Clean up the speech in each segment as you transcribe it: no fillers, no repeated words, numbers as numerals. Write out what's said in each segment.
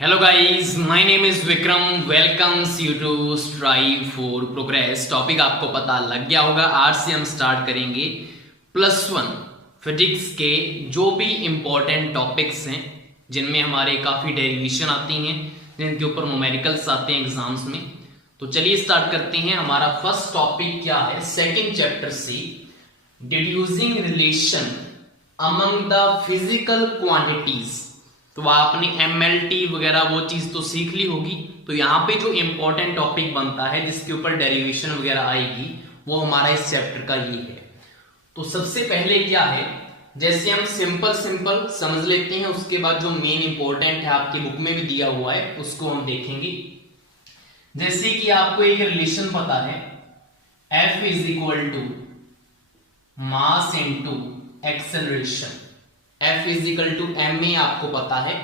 Hello guys, my name is Vikram. Welcomes you to Strive for Progress. Topic आपको पता लग गया होगा। आज से हम स्टार्ट करेंगे +1 फिजिक्स के जो भी इम्पोर्टेंट टॉपिक्स हैं जिनमें हमारे काफ़ी डेरिवेशन आती हैं, जिनके ऊपर न्यूमेरिकल्स आते हैं एग्जाम्स में। तो चलिए स्टार्ट करते हैं। हमारा फर्स्ट टॉपिक क्या है, सेकेंड चैप्टर से deducing relation among the physical quantities. तो आपने MLT वगैरह वो चीज तो सीख ली होगी। तो यहाँ पे जो इंपॉर्टेंट टॉपिक बनता है जिसके ऊपर डेरिवेशन वगैरह आएगी वो हमारा इस चैप्टर का ये है। तो सबसे पहले क्या है, जैसे हम सिंपल समझ लेते हैं, उसके बाद जो मेन इंपॉर्टेंट है आपकी बुक में भी दिया हुआ है उसको हम देखेंगे। जैसे कि आपको एक रिलेशन पता है, F is equal to mass into acceleration. F is equal to ma आपको पता है।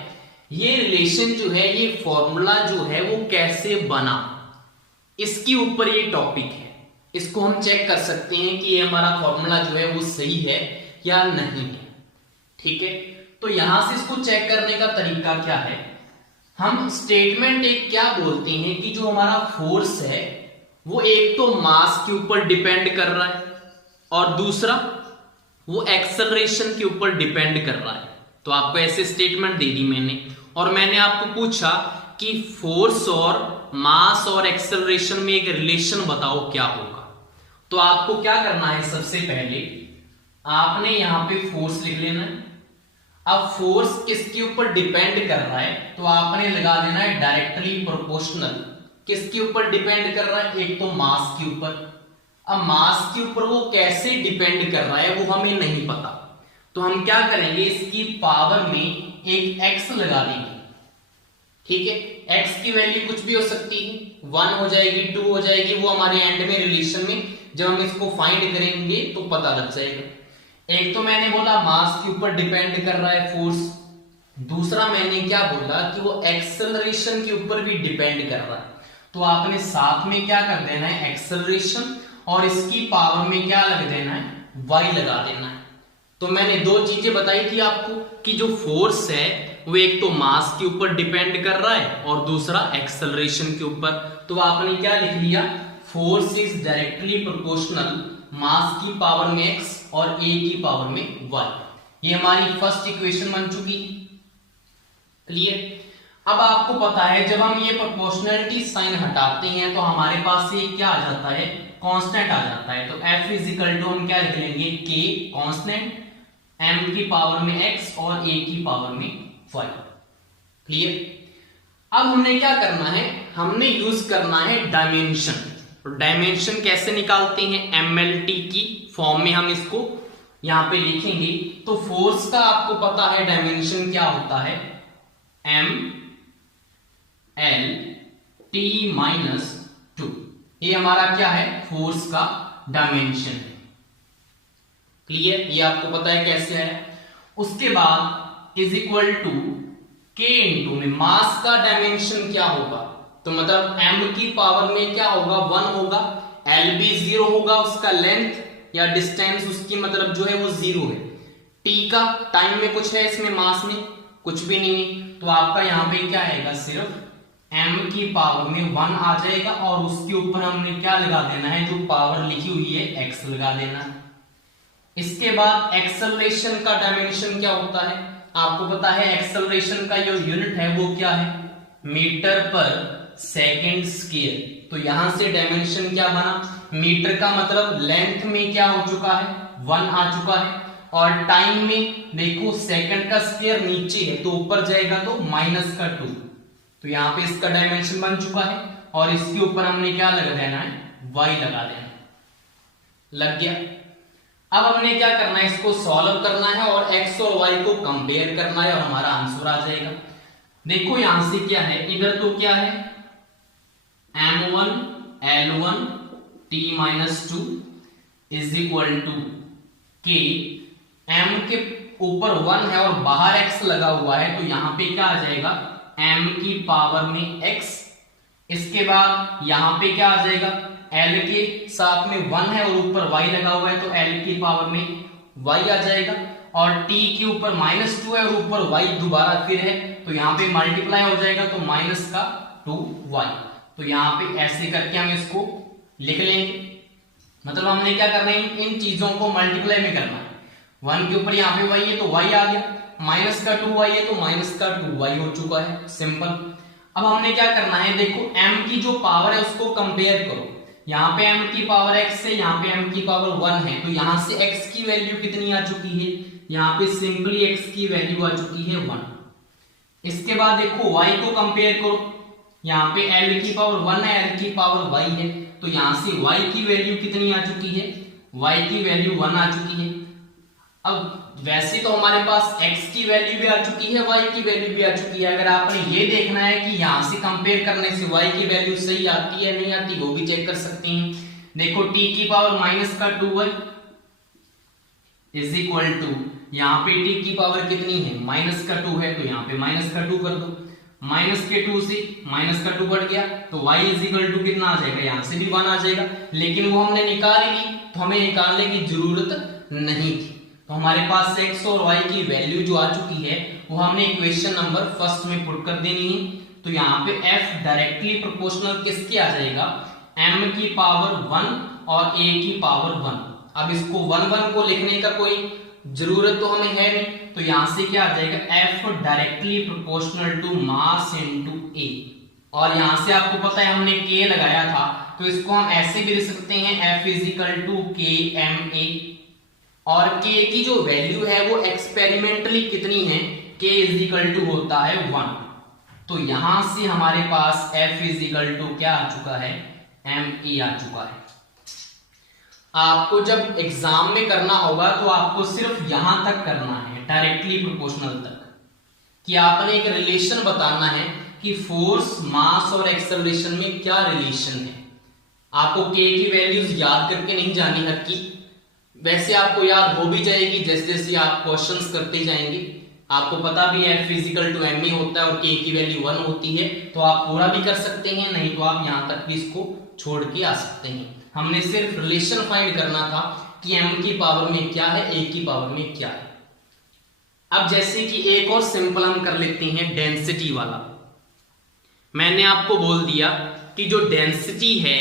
ये रिलेशन जो है, ये फॉर्मूला जो है वो कैसे बना, इसके ऊपर ये टॉपिक है। इसको हम चेक कर सकते हैं कि ये हमारा फॉर्मूला जो है वो सही है या नहीं है। ठीक है, तो यहां से इसको चेक करने का तरीका क्या है, हम स्टेटमेंट एक क्या बोलते हैं कि जो हमारा फोर्स है वो एक तो मास के ऊपर डिपेंड कर रहा है और दूसरा वो एक्सेलरेशन के ऊपर डिपेंड कर रहा है। तो आपको ऐसे स्टेटमेंट दे दी मैंने, और मैंने आपको पूछा कि फोर्स और मास और एक्सेलरेशन में एक रिलेशन बताओ क्या होगा। तो आपको क्या करना है, सबसे पहले आपने यहां पे फोर्स लिख लेना है। अब फोर्स किसके ऊपर डिपेंड कर रहा है, तो आपने लगा देना है डायरेक्टली प्रोपोर्शनल। किसके ऊपर डिपेंड कर रहा है, एक तो मास के ऊपर। अब मास के ऊपर वो कैसे डिपेंड कर रहा है वो हमें नहीं पता, तो हम क्या करेंगे, इसकी पावर में एक x लगा देंगे। ठीक है, x की वैल्यू कुछ भी हो सकती है, 1 हो जाएगी, 2 हो जाएगी, वो हमारे एंड में रिलेशन में जब हम इसको फाइंड करेंगे तो पता लग जाएगा। एक तो मैंने बोला मास के ऊपर डिपेंड कर रहा है फोर्स, दूसरा मैंने क्या बोला कि वो एक्सेलरेशन के ऊपर भी डिपेंड कर रहा है। तो आपने साथ में क्या कर देना है, एक्सेलरेशन, और इसकी पावर में क्या लग देना है, y लगा देना है। तो मैंने दो चीजें बताई थी आपको कि जो फोर्स है वो एक तो मास के ऊपर डिपेंड कर रहा है और दूसरा एक्सेलरेशन के ऊपर। तो आपने क्या लिख लिया, फोर्स इज डायरेक्टली प्रोपोर्शनल मास की पावर में x और a की पावर में y। ये हमारी फर्स्ट इक्वेशन बन चुकी। क्लियर। अब आपको पता है जब हम ये प्रोपोर्शनलिटी साइन हटाते हैं तो हमारे पास ये क्या आ जाता है, कांस्टेंट आ जाता है। तो F इज इक्वल टू हम क्या लिख लेंगे, K कांस्टेंट, M की पावर में x और A की पावर में y। क्लियर। अब हमने क्या करना है, हमने यूज करना है डायमेंशन। डायमेंशन कैसे निकालते हैं, MLT की फॉर्म में हम इसको यहां पे लिखेंगे। तो फोर्स का आपको पता है डायमेंशन क्या होता है, MLT-2। ये हमारा क्या है, फोर्स का डायमेंशन है। क्लियर, ये आपको पता है कैसे है। उसके बाद is equal to K into में मास का डायमेंशन क्या होगा, तो मतलब M की पावर में क्या होगा, 1 होगा, L भी 0 होगा, उसका लेंथ या डिस्टेंस उसकी मतलब जो है वो 0 है। T का टाइम में कुछ है, इसमें मास में कुछ भी नहीं है, तो आपका यहां पे क्या आएगा, सिर्फ M की पावर में 1 आ जाएगा और उसके ऊपर हमने क्या लगा देना है, जो पावर लिखी हुई है x लगा देना है। इसके बाद एक्सेलरेशन का डायमेंशन क्या होता है, आपको पता है एक्सेलरेशन का जो यूनिट है वो क्या है, मीटर पर सेकेंड स्क्वायर। तो यहां से डायमेंशन क्या बना, मीटर का मतलब लेंथ में क्या हो चुका है, 1 आ चुका है, और टाइम में देखो सेकंड का स्क्वायर नीचे है तो ऊपर जाएगा तो -2। तो यहां पे इसका डायमेंशन बन चुका है और इसके ऊपर हमने क्या लगा देना है, y लगा देना। लग गया। अब हमने क्या करना है, इसको सॉल्व करना है और x और y को कंपेयर करना है और हमारा आंसर आ जाएगा। देखो यहां से क्या है, इधर तो क्या है, M1 L1 T-2 is equal to K। M के ऊपर 1 है और बाहर x लगा हुआ है, तो यहां पे क्या आ जाएगा, M की पावर में x। इसके बाद यहां पे क्या आ जाएगा, L के साथ में 1 है और ऊपर y लगा हुआ है, तो L की पावर में y आ जाएगा, और T के ऊपर -2 है और ऊपर y दोबारा फिर है, तो यहाँ पे मल्टीप्लाई हो जाएगा तो माइनस का 2y। तो यहाँ पे ऐसे करके हम इसको लिख लेंगे। मतलब हमने क्या करना है, इन चीजों को मल्टीप्लाई में करना है। 1 के ऊपर यहाँ पे y है तो y आ गया, माइनस का 2y है तो माइनस का 2y हो चुका है, सिंपल। अब हमने क्या करना है, देखो m की जो पावर है उसको कंपेयर करो। यहाँ पे m की पावर x है, यहाँ पे m की पावर 1 है, तो यहाँ से x की वैल्यू कितनी आ चुकी है, यहाँ पे सिंपली x की वैल्यू आ चुकी है 1। इसके बाद देखो y को कंपेयर करो, यहाँ पे l की पावर 1 है, l की पावर y है, तो यहां से y की वैल्यू कितनी आ चुकी है, y की वैल्यू 1 आ चुकी है। अब वैसे तो हमारे पास x की वैल्यू भी आ चुकी है, y की वैल्यू भी आ चुकी है। अगर आपने ये देखना है कि यहां से कंपेयर करने से y की वैल्यू सही आती है नहीं आती, वो भी चेक कर सकते हैं। देखो t की पावर माइनस का 2y इज इक्वल टू, यहाँ पे t की पावर कितनी है, माइनस का 2 है, तो यहाँ पे माइनस का 2 कर दो। माइनस के 2 से माइनस का 2 बढ़ गया तो y इज इक्वल टू कितना आ जाएगा, यहां से भी 1 आ जाएगा, लेकिन वो हमने निकाल ली तो हमें निकालने की जरूरत नहीं थी। तो हमारे पास x और y की वैल्यू जो आ चुकी है वो हमने इक्वेशन नंबर फर्स्ट में पुट कर देनी है। तो यहाँ पे f डायरेक्टली प्रोपोर्शनल किसके आ जाएगा, m की पावर 1 और a की पावर 1। अब इसको 1 1 को लिखने का कोई जरूरत तो हमें है नहीं, तो यहां से क्या आ जाएगा, f directly proportional to mass into a। और यहां से आपको पता है हमने k लगाया था, तो इसको हम ऐसे भी लिख सकते हैं f is equal to k m a। और k की जो वैल्यू है वो एक्सपेरिमेंटली कितनी है, k इज इक्वल टू होता है 1। तो यहां से हमारे पास f इज इक्वल टू क्या आ चुका है, m a आ चुका है। आपको जब एग्जाम में करना होगा तो आपको सिर्फ यहां तक करना है, डायरेक्टली प्रोपोर्शनल तक, कि आपने एक रिलेशन बताना है कि फोर्स, मास और एक्सेलरेशन में क्या रिलेशन है। आपको k की वैल्यूज याद करके नहीं जानी हर की, वैसे आपको याद हो भी जाएगी जैसे जैसे आप क्वेश्चंस करते जाएंगे। आपको पता भी है फिजिकल टू m होता है और k की वैल्यू 1 होती है, तो आप पूरा भी कर सकते हैं, नहीं तो आप यहां तक भी इसको छोड़ के आ सकते हैं। हमने सिर्फ रिलेशन फाइंड करना था कि m की पावर में क्या है, a की पावर में क्या है। अब जैसे कि एक और सिंपल हम कर लेते हैं डेंसिटी वाला। मैंने आपको बोल दिया कि जो डेंसिटी है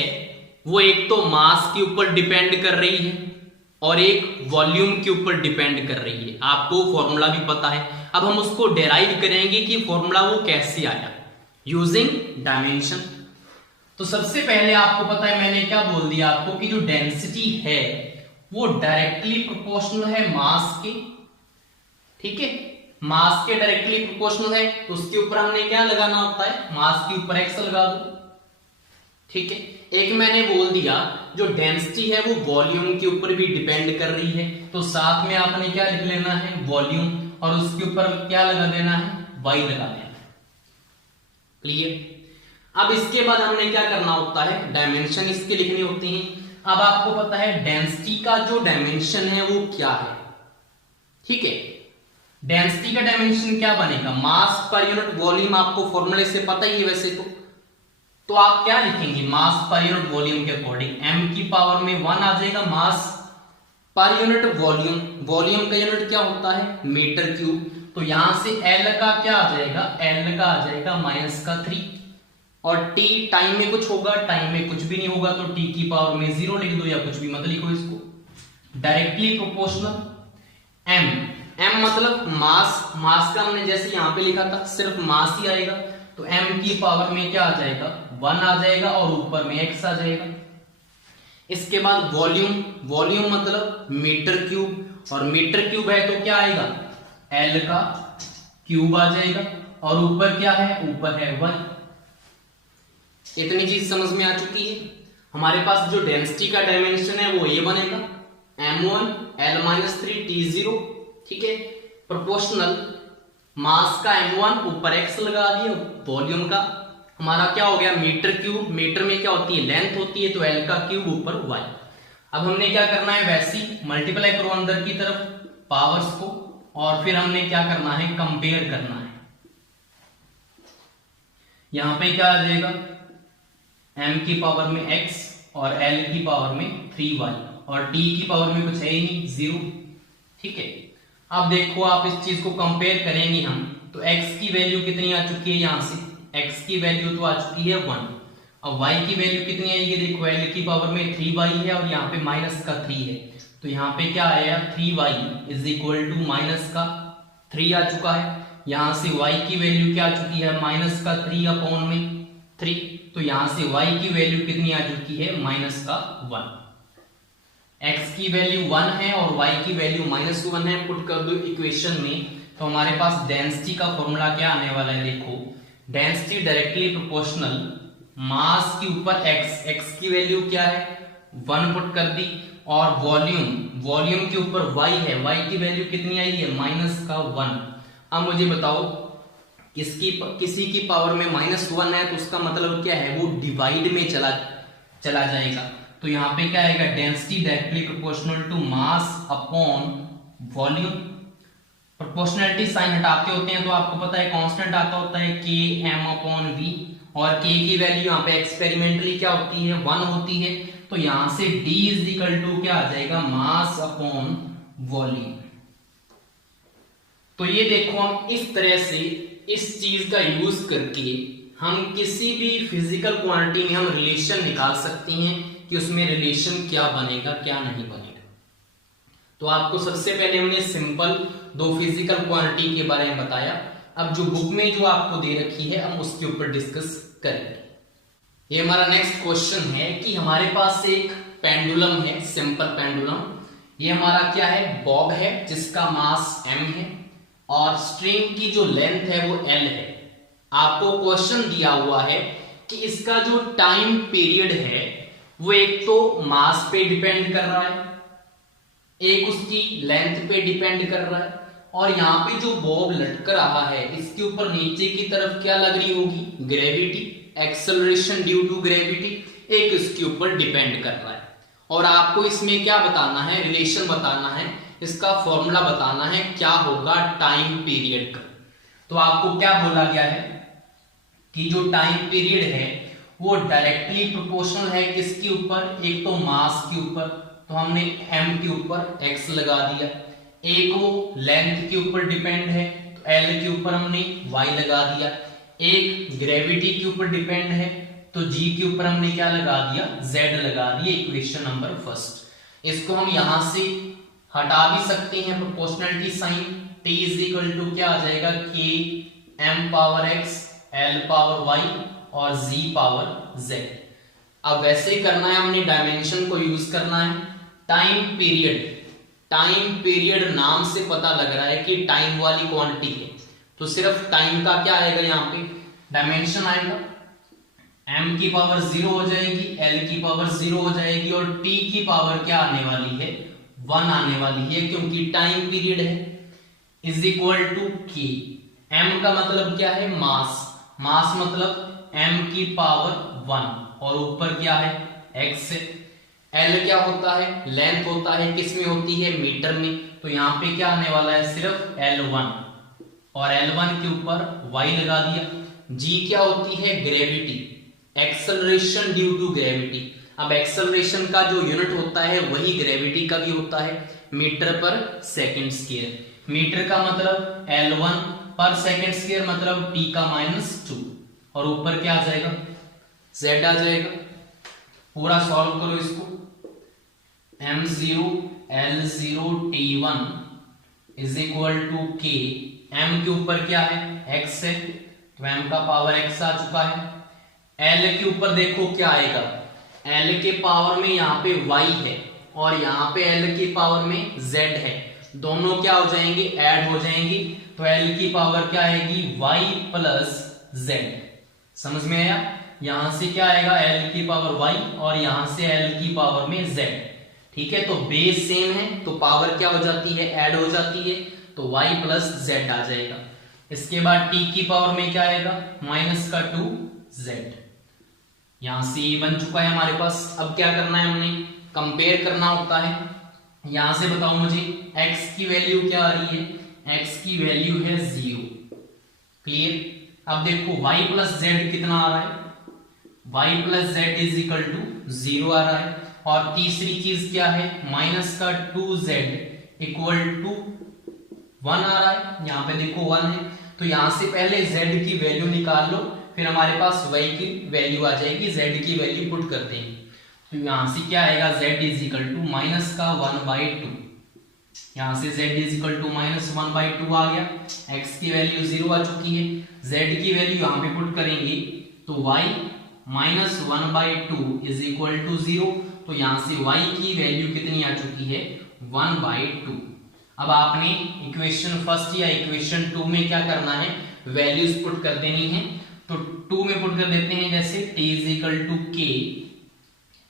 वो एक तो मास के ऊपर डिपेंड कर रही है और एक वॉल्यूम के ऊपर डिपेंड कर रही है। आपको फॉर्मूला भी पता है, अब हम उसको डेराइव करेंगे कि फॉर्मूला वो कैसे आया, यूजिंग डायमेंशन। तो सबसे पहले आपको पता है मैंने क्या बोल दिया आपको कि जो डेंसिटी है वो डायरेक्टली प्रोपोर्शनल है मास के, ठीक है, मास के डायरेक्टली प्रोपोर्शनल है, तो उसके ऊपर हमने क्या लगाना होता है, मास के ऊपर x लगा दो, ठीक है। एक मैंने बोल दिया जो डेंसिटी है वो वॉल्यूम के ऊपर भी डिपेंड कर रही है, तो साथ में आपने क्या लिख लेना है, वॉल्यूम, और उसके ऊपर क्या लगा देना है, y लगा देना है। क्लियर। अब इसके बाद हमने क्या करना होता है, डायमेंशन इसके लिखने होते हैं। अब आपको पता है डेंसिटी का जो डायमेंशन है वो क्या है, ठीक है। डेंसिटी का डायमेंशन क्या बनेगा, मास पर यूनिट वॉल्यूम, आपको फॉर्मूले से पता ही है वैसे तो आप क्या लिखेंगे, मास पर यूनिट वॉल्यूम के अकॉर्डिंग m की पावर में 1 आ जाएगा मास पर यूनिट वॉल्यूम। वॉल्यूम का यूनिट क्या होता है, मीटर क्यूब, तो यहां से L का क्या आ जाएगा, L का आ जाएगा -3, और t टाइम में कुछ होगा, टाइम में कुछ भी नहीं होगा, तो t की पावर में 0 लिख दो या कुछ भी मत लिखो इसको। डायरेक्टली प्रोपोर्शनल m, m मतलब मास, मास का हमने जैसे यहां पे लिखा था सिर्फ मास ही आएगा, तो m की पावर में क्या आ जाएगा, 1 आ जाएगा और ऊपर में x आ जाएगा। इसके बाद वॉल्यूम, वॉल्यूम मतलब मीटर क्यूब, और मीटर क्यूब है तो क्या आएगा, L का क्यूब आ जाएगा, और ऊपर क्या है, ऊपर है 1। इतनी चीज समझ में आ चुकी है। हमारे पास जो डेंसिटी का डायमेंशन है वो ये बनेगा m1 L-3 T0, ठीक है। प्रोपोर्शनल मास का m1 ऊपर x लगा दिया, वॉल्यूम का हमारा क्या हो गया, मीटर क्यूब, मीटर में क्या होती है, लेंथ होती है, तो L का क्यूब ऊपर y। अब हमने क्या करना है, वैसी मल्टीप्लाई करो अंदर की तरफ पावर्स को, और फिर हमने क्या करना है, कंपेयर करना है। यहां पे क्या आ जाएगा, m की पावर में x और L की पावर में 3y, और t की पावर में कुछ है ही नहीं, 0, ठीक है। अब देखो आप इस चीज को कंपेयर करेंगे हम, तो x की वैल्यू कितनी आ चुकी है, यहां से x की वैल्यू तो आ चुकी है 1। अब y की वैल्यू कितनी आएगी, देखो l की पावर में 3y है और यहाँ पे माइनस का 3 है, तो यहाँ पे क्या आया 3y is equal to minus का 3 आ चुका है। यहाँ से y की वैल्यू क्या आ चुकी है, माइनस का 3 अपॉन में 3, तो यहाँ से y की वैल्यू कितनी आ चुकी है, माइनस का 1। x की वैल्यू 1 है और y की वैल्यू माइनस 1 है, पुट कर दो इक्वेशन में, तो हमारे पास डेंसिटी का फॉर्मूला क्या आने वाला है, देखो डेंसिटी डायरेक्टली प्रोपोर्शनल मास के ऊपर x की वैल्यू क्या है 1 पुट कर दी, और वॉल्यूम के ऊपर y है, y की वैल्यू कितनी आई है, माइनस का 1। अब मुझे बताओ किसी की पावर में -1 है तो उसका मतलब क्या है, वो डिवाइड में चला जाएगा, तो यहाँ पे क्या आएगा, density directly proportional to mass upon volume. Proportionality sign हटाते होते हैं तो आपको पता है कांस्टेंट आता होता है Km/V, और K की वैल्यू यहाँ पे एक्सपेरिमेंटली क्या होती है, 1 होती है, तो यहां से D इज इक्वल टू क्या आ जाएगा, मास अपॉन वॉल्यूम। तो ये देखो हम इस तरह से इस चीज का यूज करके हम किसी भी फिजिकल क्वांटिटी में हम रिलेशन निकाल सकते हैं कि उसमें रिलेशन क्या बनेगा क्या नहीं बनेगा। तो आपको सबसे पहले हमने सिंपल 2 फिजिकल क्वांटिटी के बारे में बताया, अब जो बुक में जो आपको दे रखी है हम उसके ऊपर डिस्कस करेंगे। ये हमारा नेक्स्ट क्वेश्चन है कि हमारे पास एक पेंडुलम है, सिंपल पेंडुलम, ये हमारा क्या है, बॉब है जिसका मास m है और स्ट्रिंग की जो लेंथ है वो l है। आपको क्वेश्चन दिया हुआ है कि इसका जो टाइम पीरियड है वो एक तो मास पे डिपेंड कर रहा है, एक उसकी लेंथ पे डिपेंड कर रहा है, और यहाँ पे जो बॉब लटक रहा है इसके ऊपर नीचे की तरफ क्या लग रही होगी, gravity, acceleration due to gravity, एक इसके ऊपर डिपेंड कर रहा है। और आपको इसमें क्या बताना है, रिलेशन बताना है, इसका फॉर्मूला बताना है क्या होगा टाइम पीरियड का। तो आपको क्या बोला गया है कि जो टाइम पीरियड है वो डायरेक्टली प्रोपोर्शनल है किसके ऊपर, एक तो मास के ऊपर, तो हमने m के ऊपर x लगा दिया, एक वो लेंथ के ऊपर डिपेंड है तो l के ऊपर हमने y लगा दिया, एक ग्रेविटी के ऊपर डिपेंड है तो g के ऊपर हमने क्या लगा दिया, z लगा दिया, इक्वेशन नंबर फर्स्ट। इसको हम यहां से हटा भी सकते हैं, proportionality sign, t is equal to क्या आ जाएगा, k m power x l power y और z पावर z। अब वैसे ही करना है, हमने डायमेंशन को यूज करना है। टाइम पीरियड नाम से पता लग रहा है कि टाइम वाली क्वांटिटी है, तो सिर्फ टाइम का क्या आएगा, यहाँ पे डायमेंशन आएगा, m की पावर 0 हो जाएगी, l की पावर 0 हो जाएगी, और t की पावर क्या आने वाली है, 1 आने वाली है, क्योंकि टाइम पीरियड है, is equal to k। m का मतलब क्या है, मास मतलब m की पावर 1, और ऊपर क्या है, x है। l क्या होता है, लेंथ होता है, किस में होती है, मीटर में, तो यहाँ पे क्या आने वाला है, सिर्फ L1, और L1 के ऊपर y लगा दिया। g क्या होती है, gravity, acceleration due to gravity. अब एक्सेलरेशन का जो यूनिट होता है वही ग्रेविटी का भी होता है, मीटर पर सेकंड स्क्वायर। मीटर का मतलब L1 पर सेकंड स्क्वायर मतलब t का -2, और ऊपर क्या आ जाएगा, z आ जाएगा। पूरा सॉल्व करो इसको, m0 l0 t1 is equal to k, m के ऊपर क्या है, x है, तो m का पावर x आ चुका है। l के ऊपर देखो क्या आएगा, l के पावर में यहाँ पे y है और यहाँ पे l की पावर में z है, दोनों क्या हो जाएंगे, ऐड हो जाएंगी, तो l की पावर क्या आएगी, y प्लस z। समझ में आया, यहां से क्या आएगा, l की पावर y और यहां से l की पावर में z। ठीक है, तो बेस सेम है तो पावर क्या हो जाती है, ऐड हो जाती है, तो y प्लस z आ जाएगा। इसके बाद t की पावर में क्या आएगा, -2z। यहां से ये बन चुका है हमारे पास। अब क्या करना है, हमने कंपेयर करना होता है। यहां से बताओ मुझे x की वैल्यू क्या आ रही है, x की वैल्यू है 0। क्लियर। अब देखो y प्लस z कितना आ रहा है, y plus z is equal to 0 आ रहा है, और तीसरी चीज क्या है, -2z इक्वल टू 1 आ रहा है, यहाँ पे देखो 1 है, तो यहां से पहले z की वैल्यू निकाल लो, फिर हमारे पास y की वैल्यू आ जाएगी, z की वैल्यू पुट कर देंगे। तो यहां से क्या आएगा, z is equal to minus का 1/2, यहां से z is equal to minus 1/2 आ गया, x की वैल्यू 0 आ चुकी है, z की वैल्यू यहां पे पुट करेंगे तो y minus 1/2 is equal to 0, तो यहां से y की वैल्यू कितनी आ चुकी है, 1/2। अब आपने इक्वेशन फर्स्ट या इक्वेशन 2 में क्या करना है, वैल्यूज पुट कर देनी है। तो 2 में पुट कर देते हैं, जैसे t is equal to k,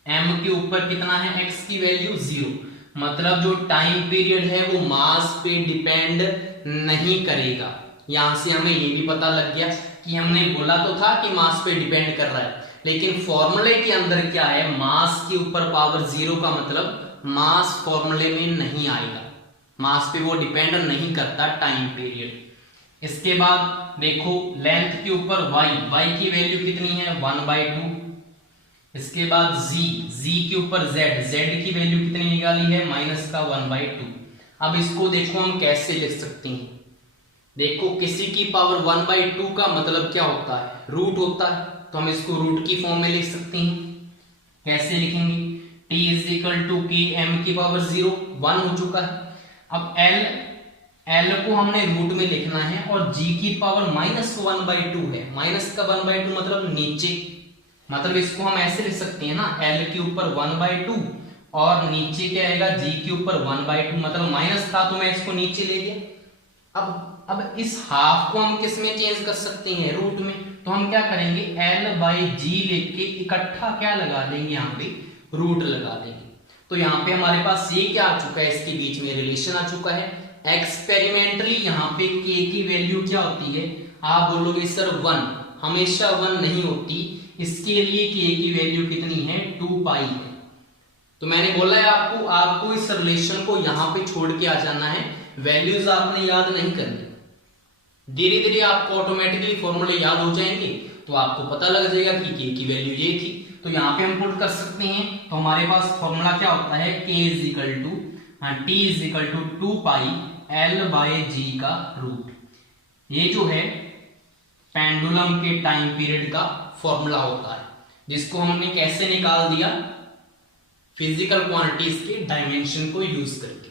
m के ऊपर कितना है, x की वैल्यू 0, मतलब जो टाइम पीरियड है वो मास पे डिपेंड नहीं करेगा। यहां से हमें ये भी पता लग गया कि हमने बोला तो था कि मास पे डिपेंड कर रहा है, लेकिन फॉर्मूले के अंदर क्या है, मास के ऊपर पावर 0 का मतलब मास फॉर्मूले में नहीं आएगा, मास पे वो डिपेंड नहीं करता टाइम पीरियड। इसके बाद देखो लेंथ के ऊपर y की वैल्यू कितनी है, 1/2। इसके बाद z के ऊपर z की वैल्यू कितनी निकाली है, माइनस का 1/2। अब इसको देखो हम कैसे लिख सकते हैं, देखो किसी की पावर 1/2 का मतलब क्या होता है, रूट होता है, तो हम इसको रूट की फॉर्म में लिख सकते हैं। कैसे लिखेंगे, t is equal to k, m की पावर 0, 1 हो चुका है। अब l को हमने रूट में लिखना है और g की पावर माइनस 1/2 है, माइनस का 1/2 मतलब नीचे, मतलब इसको हम ऐसे लिख सकते हैं ना, l के ऊपर 1/2 और नीचे क्या आएगा, g के ऊपर 1/2, मतलब माइनस था तो मैं इसको नीचे ले गया। अब इस हाफ को हम किस में चेंज कर सकते हैं, रूट में, तो हम क्या करेंगे, l/g लेके इकट्ठा क्या लगा देंगे, यहाँ पे रूट लगा देंगे। तो यहाँ पे हमारे पास ये क्या आ चुका है, इसके बीच में रिलेशन आ चुका है। एक्सपेरिमेंटली यहाँ पे k की वैल्यू क्या होती है, आप बोलोगे सर 1, हमेशा 1 नहीं होती, इसके लिए k की वैल्यू कितनी है, 2 पाई है। तो मैंने बोला है आपको इस रिलेशन को यहाँ पे छोड़ के आ जाना है, वैल्यूज आपने याद नहीं करनी, धीरे धीरे आपको ऑटोमेटिकली फॉर्मूले याद हो जाएंगे, तो आपको पता लग जाएगा कि k की वैल्यू ये थी। तो यहाँ पे हम पुट कर सकते हैं, तो हमारे पास फॉर्मूला क्या होता है, k is equal to t is equal to 2 pi l/g का रूट। ये जो है पेंडुलम के टाइम पीरियड का फॉर्मूला होता है, जिसको हमने कैसे निकाल दिया, फिजिकल क्वांटिटीज के डायमेंशन को यूज करके।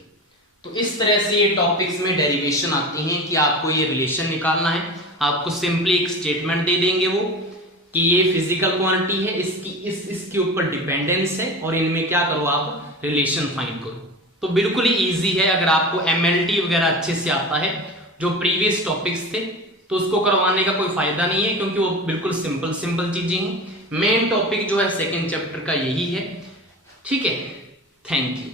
तो इस तरह से ये टॉपिक्स में डेरिवेशन आते हैं कि आपको ये रिलेशन निकालना है, आपको सिंपली एक स्टेटमेंट दे देंगे वो कि ये फिजिकल क्वांटिटी है, इसके ऊपर डिपेंडेंस है, और इनमें क्या करो, आप रिलेशन फाइंड करो। तो बिल्कुल ही इजी है। अगर आपको MLT वगैरह अच्छे से आता है, जो प्रीवियस टॉपिक्स थे, तो उसको करवाने का कोई फायदा नहीं है, क्योंकि वो बिल्कुल सिंपल चीजें हैं। मेन टॉपिक जो है सेकेंड चैप्टर का यही है। ठीक है, थैंक यू।